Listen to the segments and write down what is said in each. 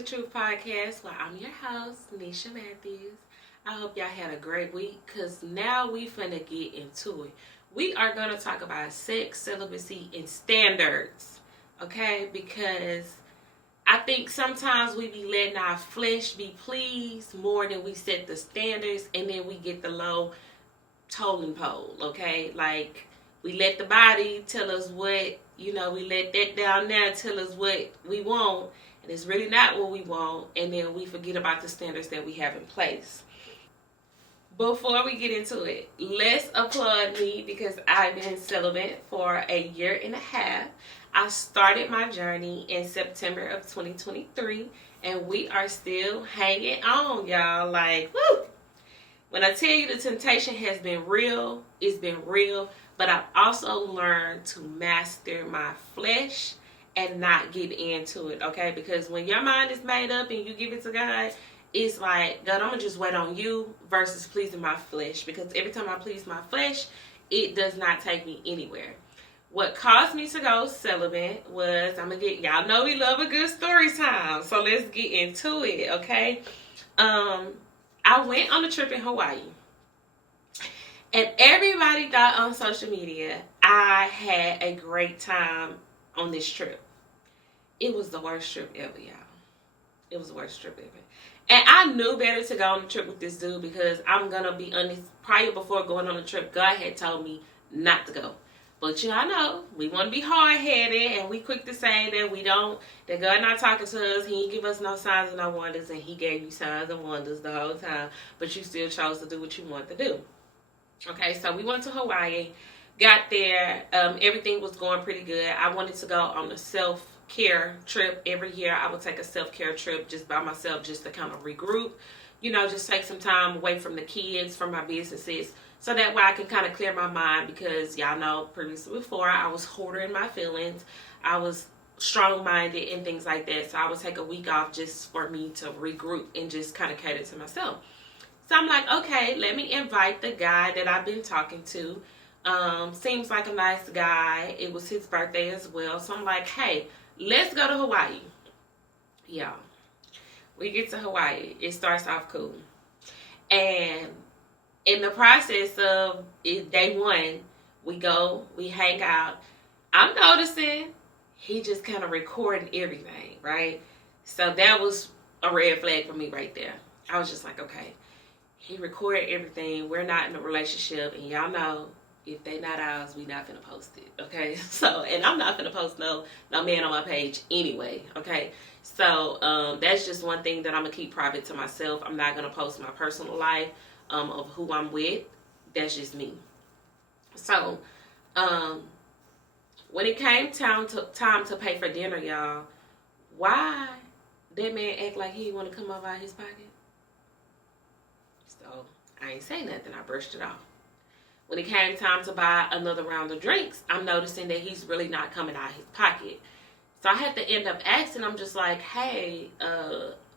the Truth Podcast, where I'm your host, Neshia Matthews. I hope y'all had a great week, because now we finna get into it. We are going to talk about sex, celibacy, and standards, okay? Because I think sometimes we be letting our flesh be pleased more than we set the standards, and then we get the low totem pole, okay? Like, we let the body tell us what, we let that down there tell us what we want, and it's really not what we want, and then we forget about the standards that we have in place. Before we get into it, let's applaud me, because I've been celibate for a year and a half. I started my journey in September of 2023, and we are still hanging on, y'all. Like, woo! When I tell you the temptation has been real, it's been real, but I've also learned to master my flesh and not get into it, okay? Because when your mind is made up and you give it to God, it's like, God, I'm going to just wait on you versus pleasing my flesh. Because every time I please my flesh, it does not take me anywhere. What caused me to go celibate was, y'all know we love a good story time. So let's get into it, okay? I went on a trip in Hawaii. And everybody thought on social media I had a great time on this trip. It was the worst trip ever, y'all. It was the worst trip ever. And I knew better to go on a trip with this dude, because I'm going to be honest, prior before going on the trip, God had told me not to go. But y'all know, we want to be hard-headed, and we quick to say that God not talking to us. He ain't give us no signs and no wonders, and he gave you signs and wonders the whole time, but you still chose to do what you want to do. Okay, so we went to Hawaii, got there, everything was going pretty good. I wanted to go on a self-care trip. Every year I would take a self-care trip just by myself, just to kind of regroup, just take some time away from the kids, from my businesses, so that way I can kind of clear my mind, because y'all know previously before I was hoarding my feelings. I was strong-minded and things like that. So I would take a week off just for me to regroup and just kind of cater to myself. So I'm like, okay, let me invite the guy that I've been talking to. Seems like a nice guy. It was his birthday as well. So I'm like, hey, let's go to Hawaii. Y'all, we get to Hawaii. It starts off cool. And in the process of day one, we go, we hang out. I'm noticing he just kind of recording everything, right? So that was a red flag for me right there. I was just like, okay, he recorded everything. We're not in a relationship, and y'all know, if they not ours, we not finna post it, okay? So, and I'm not finna post no man on my page anyway, okay? So, that's just one thing that I'm gonna keep private to myself. I'm not gonna post my personal life of who I'm with. That's just me. So, when it came time to pay for dinner, y'all, why that man act like he didn't want to come up out his pocket? So, I ain't say nothing. I brushed it off. When it came time to buy another round of drinks, I'm noticing that he's really not coming out of his pocket. So I had to end up asking him, just like, hey,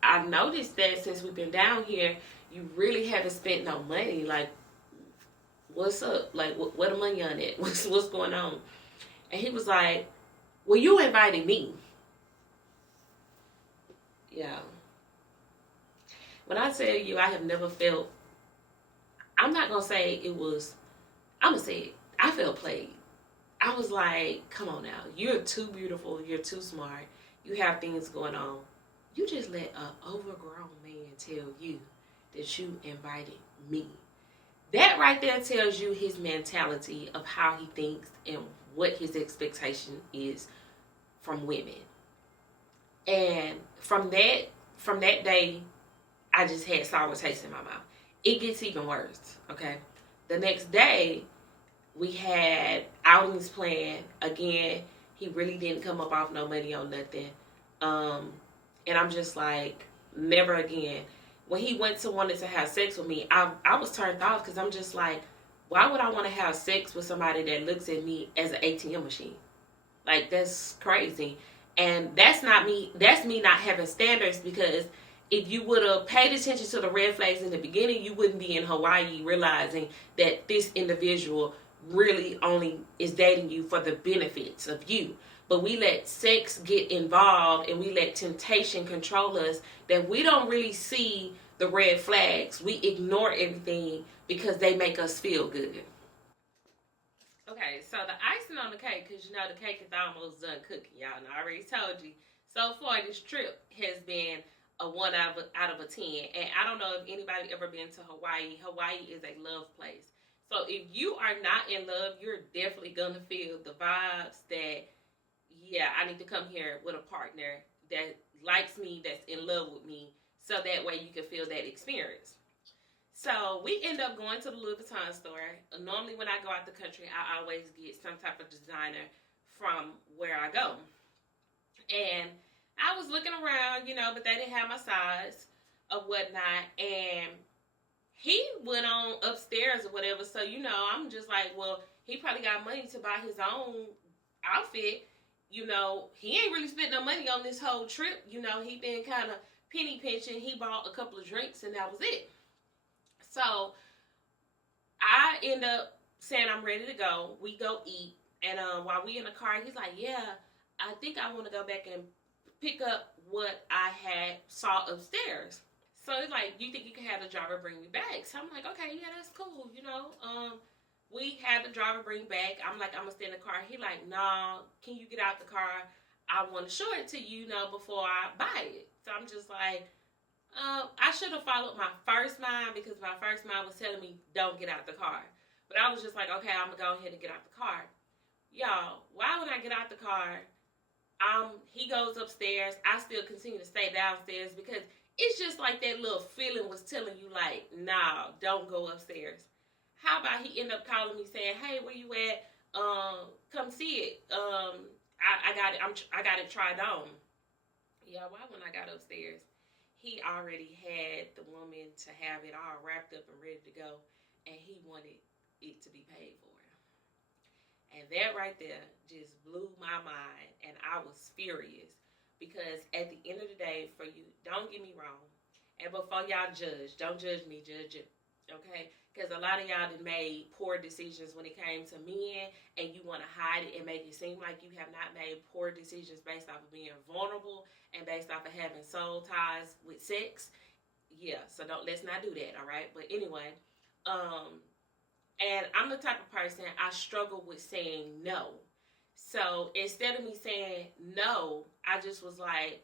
I noticed that since we've been down here, you really haven't spent no money. Like, what's up? Like, where the money on it? What's going on? And he was like, well, you invited me. Yeah. When I tell you I have never felt, I'm not going to say it was, I'm going to say it, I felt played. I was like, come on now. You're too beautiful. You're too smart. You have things going on. You just let an overgrown man tell you that you invited me. That right there tells you his mentality of how he thinks and what his expectation is from women. And from that day, I just had sour taste in my mouth. It gets even worse, okay? The next day, we had outings planned. Again, he really didn't come up off no money on nothing. And I'm just like, never again. When he wanted to have sex with me, I was turned off, because I'm just like, why would I want to have sex with somebody that looks at me as an ATM machine? Like, that's crazy. And that's not me. That's me not having standards, because if you would have paid attention to the red flags in the beginning, you wouldn't be in Hawaii realizing that this individual really only is dating you for the benefits of you. but we let sex get involved and we let temptation control us, that we don't really see the red flags. We ignore everything because they make us feel good. Okay, so the icing on the cake, because you know the cake is almost done cooking, y'all. And I already told you. So far, this trip has been a 1 out of a 10. And I don't know if anybody ever been to Hawaii. Hawaii is a love place. So if you are not in love, you're definitely going to feel the vibes that, yeah, I need to come here with a partner that likes me, that's in love with me, so that way you can feel that experience. So we end up going to the Louis Vuitton store. Normally, when I go out the country, I always get some type of designer from where I go. And I was looking around, but they didn't have my size or whatnot. And he went on upstairs or whatever. So, I'm just like, well, he probably got money to buy his own outfit. He ain't really spent no money on this whole trip. He been kind of penny pinching. He bought a couple of drinks and that was it. So I end up saying I'm ready to go. We go eat. And while we in the car, he's like, yeah, I think I want to go back and pick up what I had saw upstairs. So he's like, you think you can have the driver bring me back? So I'm like, okay, yeah, that's cool. We had the driver bring back. I'm like, I'm going to stay in the car. He like, nah, can you get out the car? I want to show it to you, before I buy it. So I'm just like, I should have followed my first mind, because my first mind was telling me don't get out the car. But I was just like, okay, I'm going to go ahead and get out the car. Y'all, why would I get out the car? He goes upstairs. I still continue to stay downstairs because it's just like that little feeling was telling you like, nah, don't go upstairs. How about he end up calling me saying, hey, where you at? Come see it. I got it. I got it tried on. Yeah, why when I got upstairs, he already had the woman to have it all wrapped up and ready to go, and he wanted it to be paid for. And that right there just blew my mind, and I was furious because at the end of the day, for you, don't get me wrong, and before y'all judge, don't judge me, judge it, okay? Because a lot of y'all done made poor decisions when it came to men, and you want to hide it and make it seem like you have not made poor decisions based off of being vulnerable and based off of having soul ties with sex. Yeah, so let's not do that, all right? But anyway, and I'm the type of person, I struggle with saying no. So instead of me saying no, I just was like,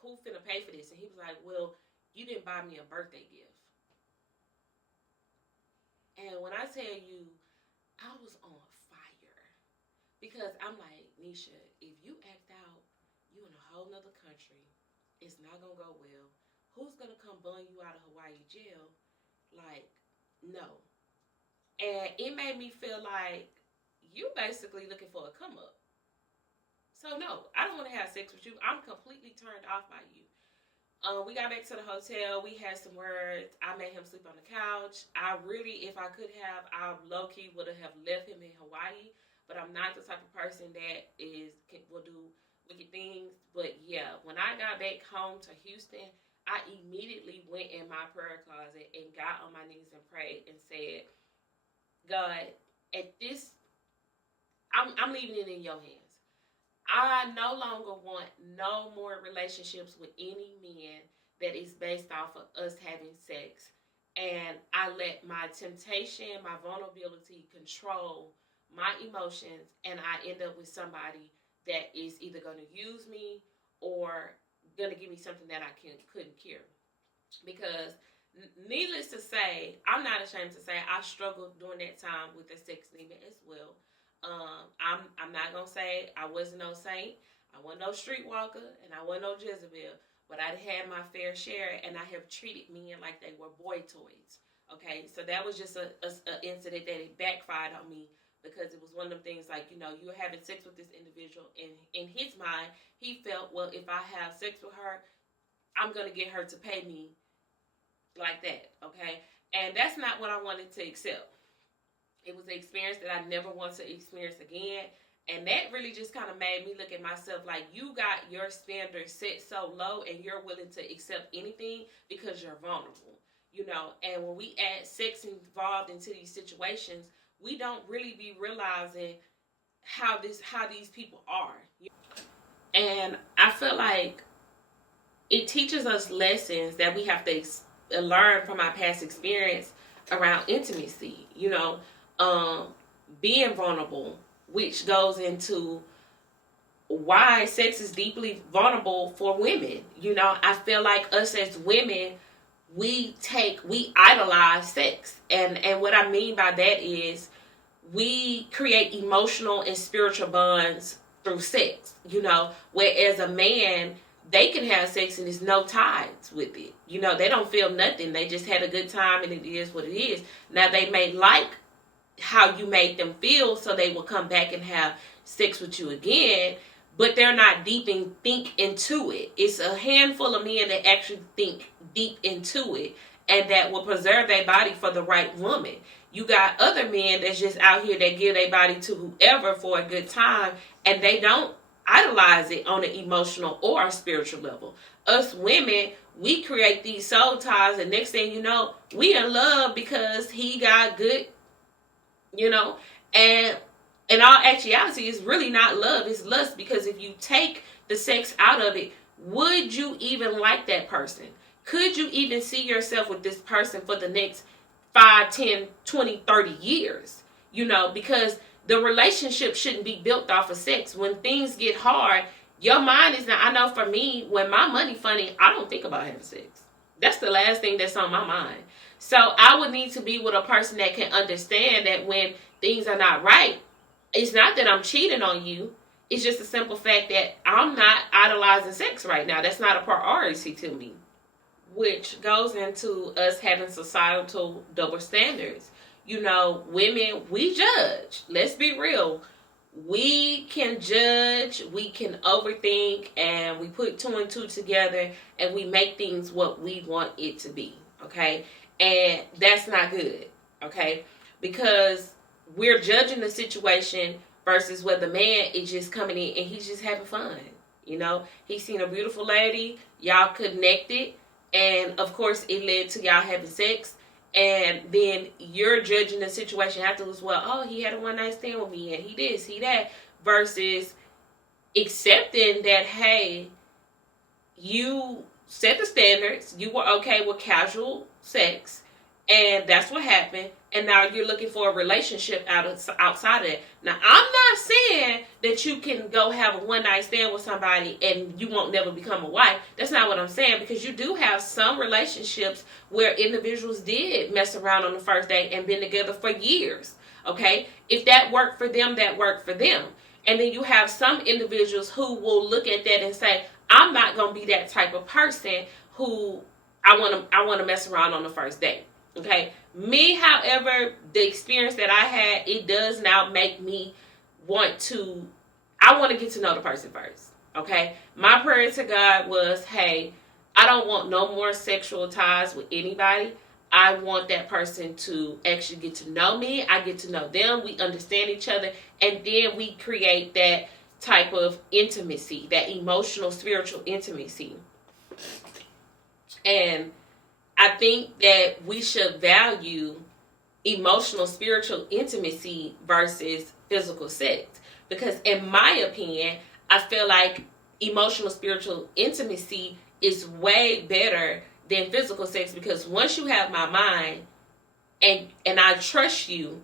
who finna pay for this? And he was like, well, you didn't buy me a birthday gift. And when I tell you, I was on fire. Because I'm like, Neshia, if you act out, you in a whole nother country, it's not going to go well. Who's going to come bun you out of Hawaii jail? Like, no. And it made me feel like you basically looking for a come up. So no, I don't want to have sex with you. I'm completely turned off by you. We got back to the hotel. We had some words. I made him sleep on the couch. I really, if I could have, I low-key would have left him in Hawaii. But I'm not the type of person that will do wicked things. But yeah, when I got back home to Houston, I immediately went in my prayer closet and got on my knees and prayed and said, God, at this, I'm leaving it in your hands. I no longer want no more relationships with any men that is based off of us having sex. And I let my temptation, my vulnerability control my emotions, and I end up with somebody that is either going to use me or going to give me something that I couldn't cure. Because needless to say, I'm not ashamed to say I struggled during that time with the sex demon as well. I'm not gonna say I wasn't no saint, I wasn't no streetwalker, and I wasn't no Jezebel, but I had my fair share, and I have treated men like they were boy toys. Okay, so that was just a incident that it backfired on me, because it was one of them things like, you're having sex with this individual, and in his mind, he felt, well, if I have sex with her, I'm gonna get her to pay me like that. Okay, and that's not what I wanted to accept. It was an experience that I never want to experience again. And that really just kind of made me look at myself like, you got your standards set so low and you're willing to accept anything because you're vulnerable. And when we add sex involved into these situations, we don't really be realizing how these people are. And I feel like it teaches us lessons that we have to learn from our past experience around intimacy, being vulnerable, which goes into why sex is deeply vulnerable for women. I feel like us as women, we idolize sex. And what I mean by that is we create emotional and spiritual bonds through sex, whereas a man, they can have sex and there's no ties with it. They don't feel nothing. They just had a good time and it is what it is. Now, they may like how you made them feel, so they will come back and have sex with you again, but they're not think into it. It's a handful of men that actually think deep into it and that will preserve their body for the right woman. You got other men that's just out here that give their body to whoever for a good time, and they don't idolize it on an emotional or a spiritual level. Us women, we create these soul ties, and next thing you know, we in love because he got good, and in all actuality, it's really not love, it's lust, because if you take the sex out of it, would you even like that person? Could you even see yourself with this person for the next 5, 10, 20, 30 years? Because the relationship shouldn't be built off of sex. When things get hard, your mind is not. I know for me, when my money funny, I don't think about having sex. That's the last thing that's on my mind. So I would need to be with a person that can understand that when things are not right, it's not that I'm cheating on you. It's just a simple fact that I'm not idolizing sex right now. That's not a priority to me. Which goes into us having societal double standards. Women, we judge. Let's be real. We can judge, we can overthink, and we put 2 and 2 together, and we make things what we want it to be, okay? And that's not good, okay? Because we're judging the situation versus where the man is just coming in and he's just having fun, He's seen a beautiful lady, y'all connected, and of course it led to y'all having sex. And then you're judging the situation afterwards. Well, oh, he had a one night stand with me and he this, he that. Versus accepting that, hey, you set the standards. You were okay with casual sex. And that's what happened. And now you're looking for a relationship outside of it. Now, I'm not saying that you can go have a one night stand with somebody and you won't never become a wife. That's not what I'm saying, because you do have some relationships where individuals did mess around on the first date and been together for years. Okay? If that worked for them, that worked for them. And then you have some individuals who will look at that and say, I'm not going to be that type of person who I want to mess around on the first date. Okay, me, however, the experience that I had, it does now make me I want to get to know the person first. Okay, my prayer to God was, hey, I don't want no more sexual ties with anybody. I want that person to actually get to know me. I get to know them. We understand each other. And then we create that type of intimacy, that emotional, spiritual intimacy. And I think that we should value emotional, spiritual intimacy versus physical sex. Because in my opinion, I feel like emotional, spiritual intimacy is way better than physical sex, because once you have my mind and I trust you,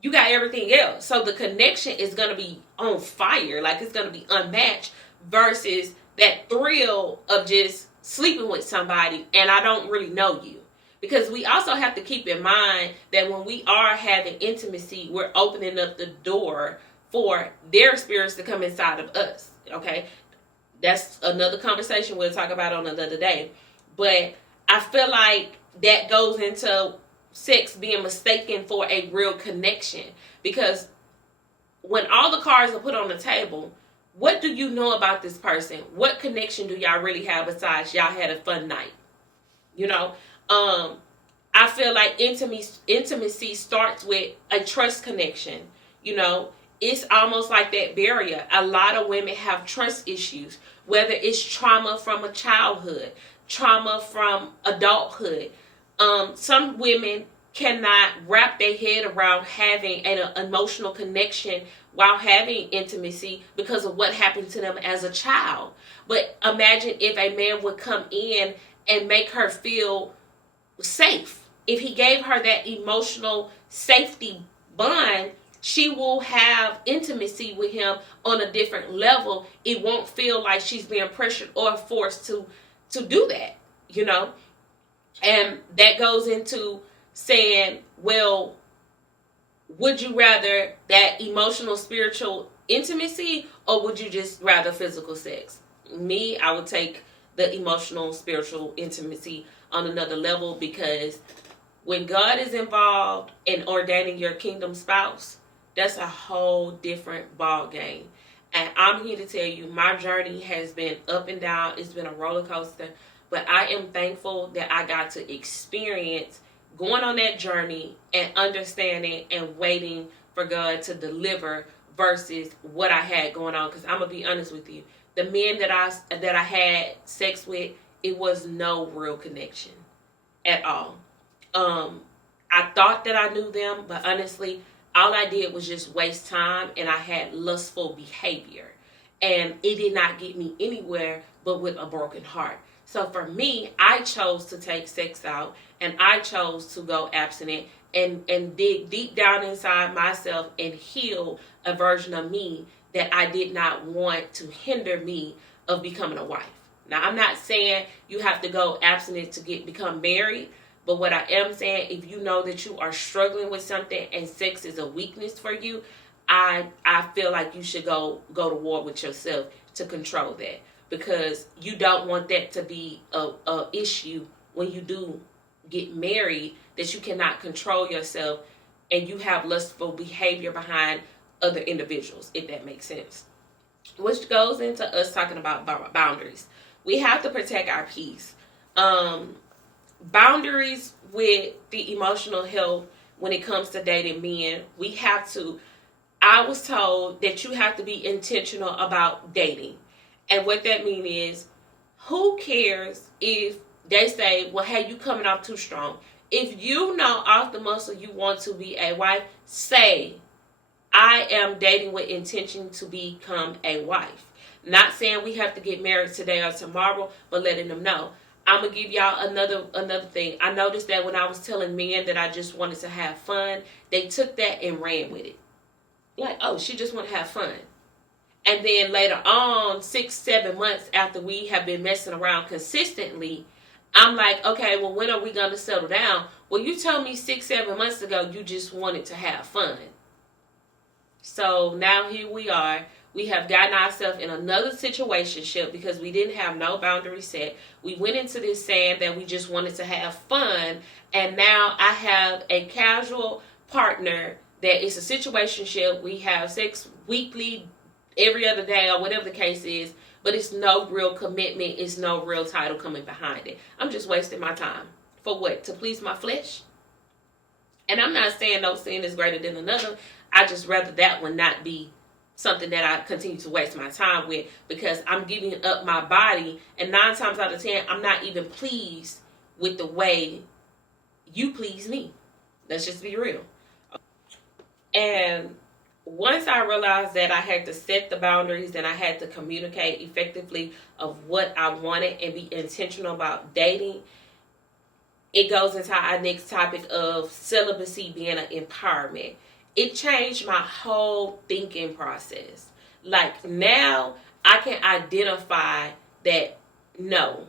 you got everything else. So the connection is going to be on fire. Like, it's going to be unmatched versus that thrill of just sleeping with somebody and I don't really know you. Because we also have to keep in mind that when we are having intimacy, we're opening up the door for their spirits to come inside of us. Okay? That's another conversation we'll talk about on another day. But I feel like that goes into sex being mistaken for a real connection. Because when all the cards are put on the table, what do you know about this person? What connection do y'all really have besides y'all had a fun night? You know, I feel like intimacy starts with a trust connection. You know, it's almost like that barrier. A lot of women have trust issues, whether it's trauma from a childhood, trauma from adulthood. Some women cannot wrap their head around having an emotional connection while having intimacy because of what happened to them as a child. But imagine if a man would come in and make her feel safe. If he gave her that emotional safety bond, she will have intimacy with him on a different level. It won't feel like she's being pressured or forced to do that, you know? And that goes into saying, well, would you rather that emotional, spiritual intimacy, or would you just rather physical sex? Me, I would take the emotional, spiritual intimacy on another level, because when God is involved in ordaining your kingdom spouse, that's a whole different ball game. And I'm here to tell you, my journey has been up and down. It's been a roller coaster. But I am thankful that I got to experience going on that journey and understanding and waiting for God to deliver versus what I had going on. Because I'm going to be honest with you. The men that I had sex with, it was no real connection at all. I thought that I knew them, but honestly, all I did was just waste time, and I had lustful behavior. And it did not get me anywhere but with a broken heart. So for me, I chose to take sex out, and I chose to go abstinent and dig deep down inside myself and heal a version of me that I did not want to hinder me of becoming a wife. Now, I'm not saying you have to go abstinent to become married, but what I am saying, if you know that you are struggling with something and sex is a weakness for you, I feel like you should go to war with yourself to control that, because you don't want that to be a issue when you do get married, that you cannot control yourself and you have lustful behavior behind other individuals, if that makes sense. Which goes into us talking about boundaries. We have to protect our peace. Boundaries with the emotional health when it comes to dating men, we have to, I was told that you have to be intentional about dating. And what that means is, who cares if they say, well, hey, you coming off too strong. If you know off the muscle you want to be a wife, say, I am dating with intention to become a wife. Not saying we have to get married today or tomorrow, but letting them know. I'm going to give y'all another thing. I noticed that when I was telling men that I just wanted to have fun, they took that and ran with it. Like, oh, she just want to have fun. And then later on, 6-7 months after we have been messing around consistently, I'm like, okay, well, when are we going to settle down? Well, you told me 6-7 months ago you just wanted to have fun. So now here we are. We have gotten ourselves in another situationship because we didn't have no boundary set. We went into this saying that we just wanted to have fun. And now I have a casual partner that is a situationship. We have sex weekly, every other day, or whatever the case is. But it's no real commitment. It's no real title coming behind it. I'm just wasting my time. For what? To please my flesh? And I'm not saying no sin is greater than another. I just rather that one not be something that I continue to waste my time with, because I'm giving up my body, and 9 times out of 10, I'm not even pleased with the way you please me. Let's just be real. And once I realized that I had to set the boundaries and I had to communicate effectively of what I wanted and be intentional about dating, it goes into our next topic of celibacy being an empowerment. It changed my whole thinking process. Like, now I can identify that, no,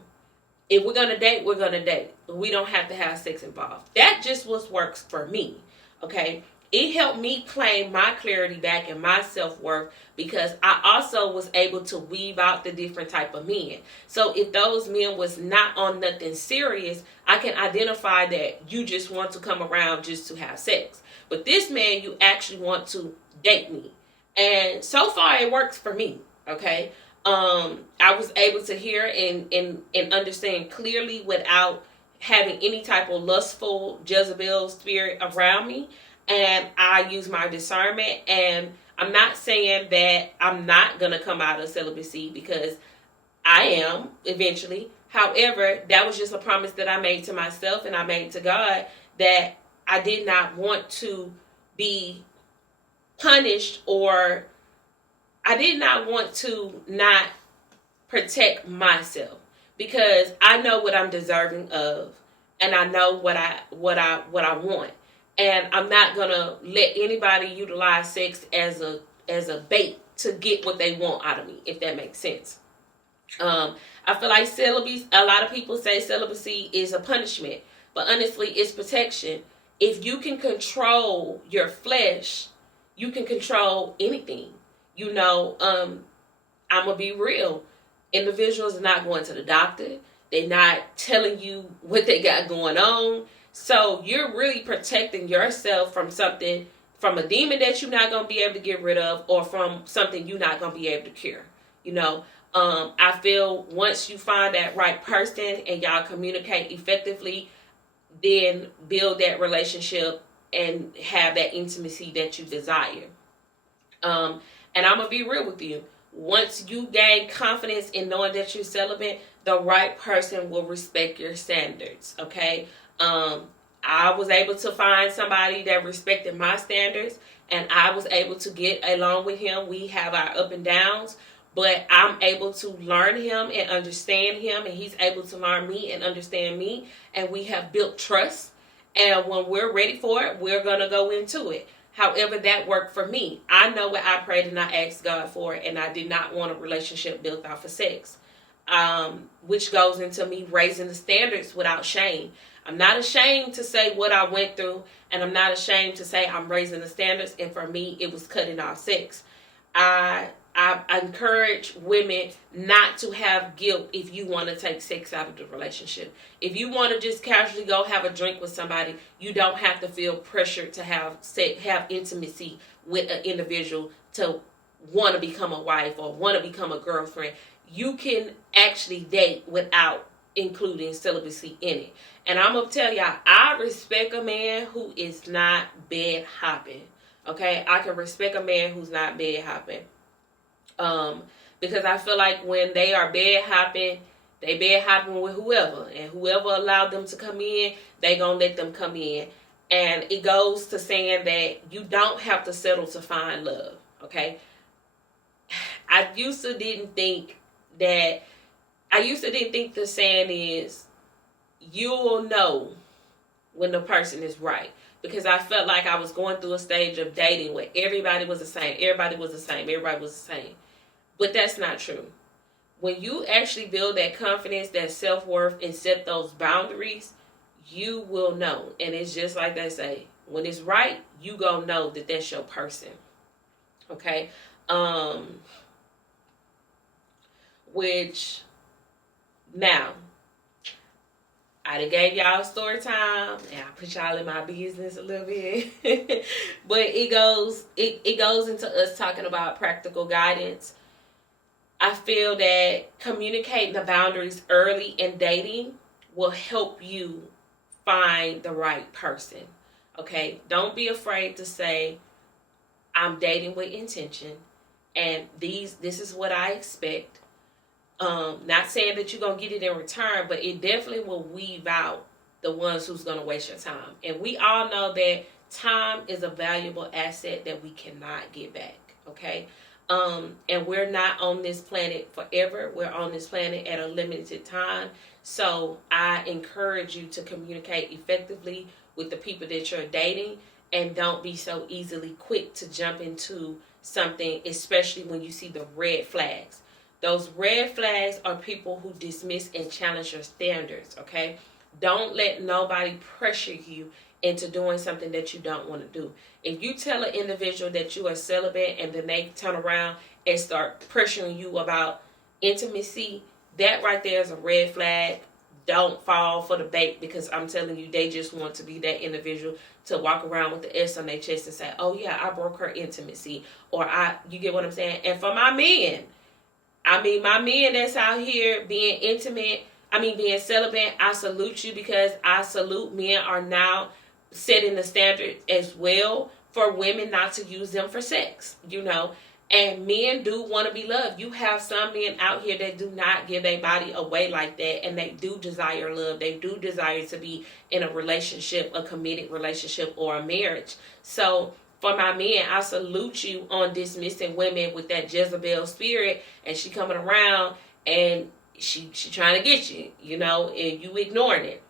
if we're going to date, we're going to date. We don't have to have sex involved. That just what works for me, okay? It helped me claim my clarity back and my self-worth, because I also was able to weave out the different type of men. So if those men was not on nothing serious, I can identify that you just want to come around just to have sex. But this man, you actually want to date me. And so far it works for me, okay? I was able to hear and understand clearly without having any type of lustful Jezebel spirit around me. And I use my discernment, and I'm not saying that I'm not going to come out of celibacy, because I am eventually. However, that was just a promise that I made to myself and I made to God, that I did not want to be punished, or I did not want to not protect myself, because I know what I'm deserving of, and I know what I want, and I'm not gonna let anybody utilize sex as a bait to get what they want out of me, if that makes sense. I feel like celibacy, a lot of people say celibacy is a punishment, but honestly, it's protection. If you can control your flesh, you can control anything. I'm going to be real. Individuals are not going to the doctor. They're not telling you what they got going on. So you're really protecting yourself from something, from a demon that you're not going to be able to get rid of, or from something you're not going to be able to cure. I feel once you find that right person and y'all communicate effectively, then build that relationship and have that intimacy that you desire. And I'm going to be real with you. Once you gain confidence in knowing that you're celibate, the right person will respect your standards, okay? I was able to find somebody that respected my standards, and I was able to get along with him. We have our up and downs, but I'm able to learn him and understand him, and he's able to learn me and understand me, and we have built trust. And when we're ready for it, we're going to go into it. However, that worked for me. I know what I prayed and I asked God for, and I did not want a relationship built off of sex, which goes into me raising the standards without shame. I'm not ashamed to say what I went through, and I'm not ashamed to say I'm raising the standards, and for me, it was cutting off sex. I encourage women not to have guilt if you want to take sex out of the relationship. If you want to just casually go have a drink with somebody, you don't have to feel pressured to have intimacy with an individual to want to become a wife or want to become a girlfriend. You can actually date without including celibacy in it. And I'm going to tell y'all, I respect a man who is not bed hopping. Okay? I can respect a man who's not bed hopping. Because I feel like when they are bed hopping, they bed hopping with whoever, and whoever allowed them to come in, they gonna let them come in. And it goes to saying that you don't have to settle to find love. Okay. I used to didn't think the saying is you'll know when the person is right. Because I felt like I was going through a stage of dating where everybody was the same. Everybody was the same. But that's not true. When you actually build that confidence, that self-worth, and set those boundaries, you will know. And it's just like they say, when it's right, you gonna know that that's your person. Okay? Which, now, I done gave y'all story time, and I put y'all in my business a little bit. But it goes into us talking about practical guidance. I feel that communicating the boundaries early in dating will help you find the right person. Okay? Don't be afraid to say, I'm dating with intention, and this is what I expect. Not saying that you're going to get it in return, but it definitely will weave out the ones who's going to waste your time. And we all know that time is a valuable asset that we cannot get back. Okay? And we're not on this planet forever. We're on this planet at a limited time. So I encourage you to communicate effectively with the people that you're dating, and don't be so easily quick to jump into something, especially when you see the red flags. Those red flags are people who dismiss and challenge your standards, okay? Don't let nobody pressure you into doing something that you don't want to do. If you tell an individual that you are celibate and then they turn around and start pressuring you about intimacy, that right there is a red flag. Don't fall for the bait, because I'm telling you, they just want to be that individual to walk around with the S on their chest and say, oh yeah, I broke her intimacy. Or you get what I'm saying? And for my men, my men that's out here being being celibate, I salute you, because I salute men are now setting the standard as well for women not to use them for sex, And men do want to be loved. You have some men out here that do not give their body away like that, and they do desire love. They do desire to be in a relationship, a committed relationship, or a marriage. So for my men, I salute you on dismissing women with that Jezebel spirit, and she coming around and she trying to get you, you know, and you ignoring it.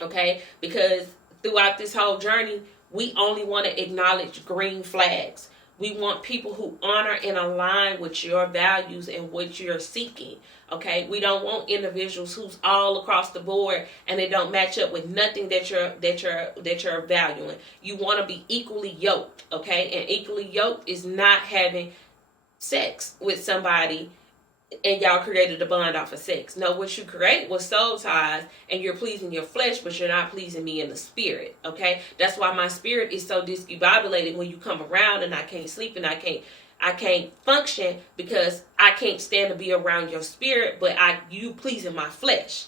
Okay? Because throughout this whole journey, we only want to acknowledge green flags. We want people who honor and align with your values and what you're seeking. Okay, we don't want individuals who's all across the board and they don't match up with nothing that you're valuing. You want to be equally yoked. Okay, and equally yoked is not having sex with somebody and y'all created a bond off of sex. No, what you create was soul ties, and you're pleasing your flesh, but you're not pleasing me in the spirit. Okay, that's why my spirit is so discombobulated when you come around, and I can't sleep and I can't function because I can't stand to be around your spirit, but you pleasing my flesh.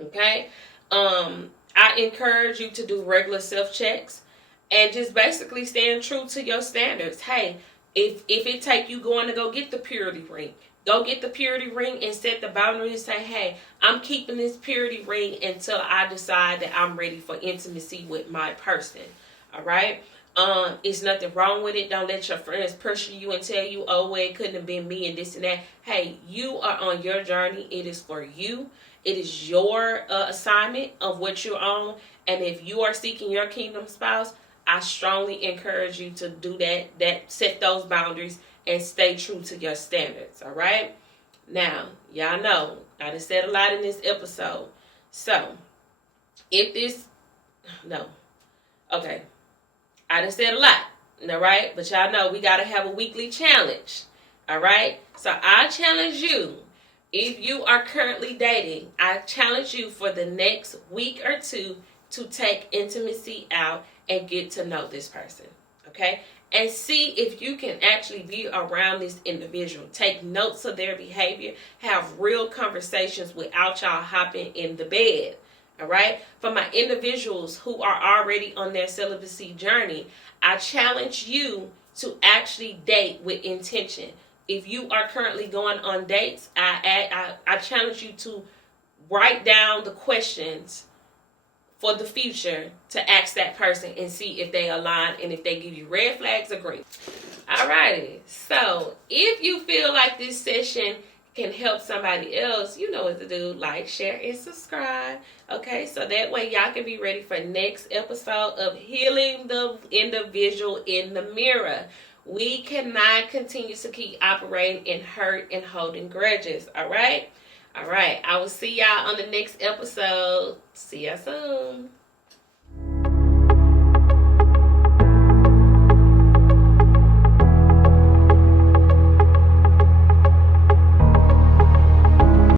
Okay, I encourage you to do regular self checks and just basically stand true to your standards. Hey, if it take you going to go get the purity ring, go get the purity ring and set the boundary and say, hey, I'm keeping this purity ring until I decide that I'm ready for intimacy with my person. All right? It's nothing wrong with it. Don't let your friends pressure you and tell you, oh, well, it couldn't have been me and this and that. Hey, you are on your journey. It is for you. It is your assignment of what you're on. And if you are seeking your kingdom spouse, I strongly encourage you to do that set those boundaries and stay true to your standards, all right? Now, y'all know, I done said a lot in this episode. So, I done said a lot, all right? But y'all know we got to have a weekly challenge, all right? So, I challenge you, if you are currently dating, I challenge you for the next week or two to take intimacy out and get to know this person, okay? And see if you can actually be around this individual. Take notes of their behavior. Have real conversations without y'all hopping in the bed. All right? For my individuals who are already on their celibacy journey, I challenge you to actually date with intention. If you are currently going on dates, I challenge you to write down the questions for the future to ask that person and see if they align and if they give you red flags or green. Alrighty, so if you feel like this session can help somebody else, you know what to do. Like, share, and subscribe. Okay, so that way y'all can be ready for next episode of Healing the Individual in the Mirror. We cannot continue to keep operating in hurt and holding grudges. Alright? All right, I will see y'all on the next episode. See y'all soon.